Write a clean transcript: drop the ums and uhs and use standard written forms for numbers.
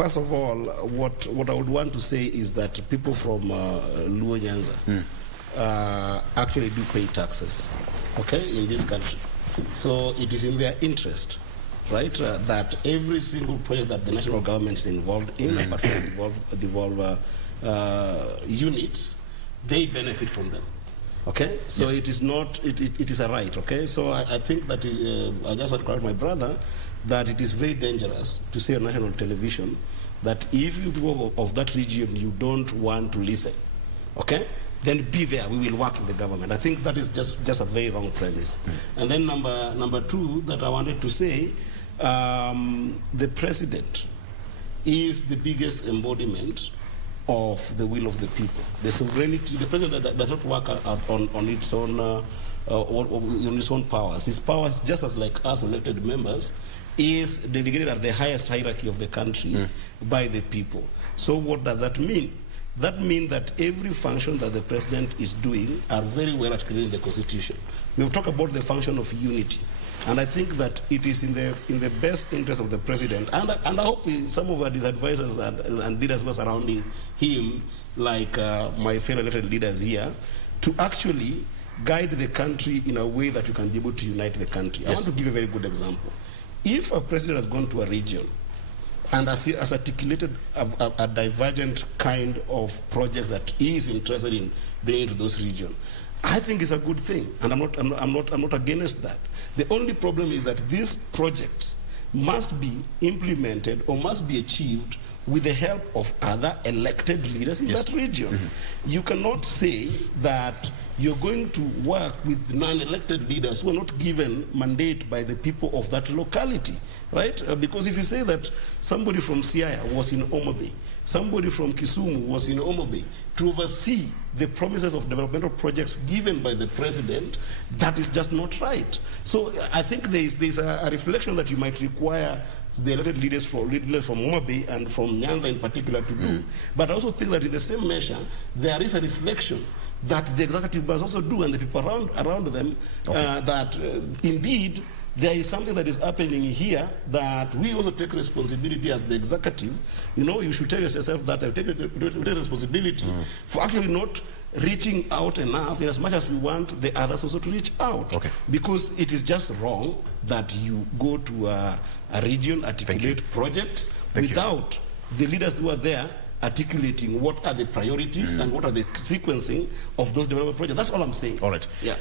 first of all, what I would want to say is that people from Luo Nyanza actually do pay taxes, okay, in this country. So it is in their interest, right, that every single project that the national government is involved in, apart from devolve units, they benefit from them. Okay, so yes. It is not. It is a right. Okay, so I think that I just want to correct my brother that it is very dangerous to say on national television that if you people of that region you don't want to listen, okay, then be there. We will work in the government. I think that is just a very wrong premise. And then number two that I wanted to say, the president is the biggest embodiment of the will of the people. The sovereignty, the president does not work on its own on its own powers. His powers, just as like us elected members, is delegated at the highest hierarchy of the country by the people. So what does that mean? That means that every function that the president is doing are very well articulated in the Constitution. We've talked about the function of unity. And I think that it is in the best interest of the president, and I hope some of his advisors and leaders were surrounding him, like my fellow elected leaders here, to actually guide the country in a way that you can be able to unite the country. Yes. I want to give a very good example. If a president has gone to a region and has articulated a divergent kind of projects that he is interested in bringing to those regions, I think it's a good thing, and I'm not against that. The only problem is that these projects must be implemented or must be achieved with the help of other elected leaders in that region. You cannot say that you're going to work with non-elected leaders who are not given mandate by the people of that locality, right? Because if you say that somebody from Siaya was in Omobe, somebody from Kisumu was in Omobe, to oversee the promises of developmental projects given by the president, that is just not right. So I think there's a reflection that you might require the elected leaders from Omobe and from Nyanza in particular to do. But I also think that in the same measure, there is a reflection that the executive must also do, and the people around them, that indeed there is something that is happening here that we also take responsibility as the executive. You know, you should tell yourself that I take responsibility for actually not reaching out enough in as much as we want the others also to reach out. Because it is just wrong that you go to a region, articulate projects without the leaders who are there articulating what are the priorities and what are the sequencing of those development projects. That's all I'm saying. All right. Yeah.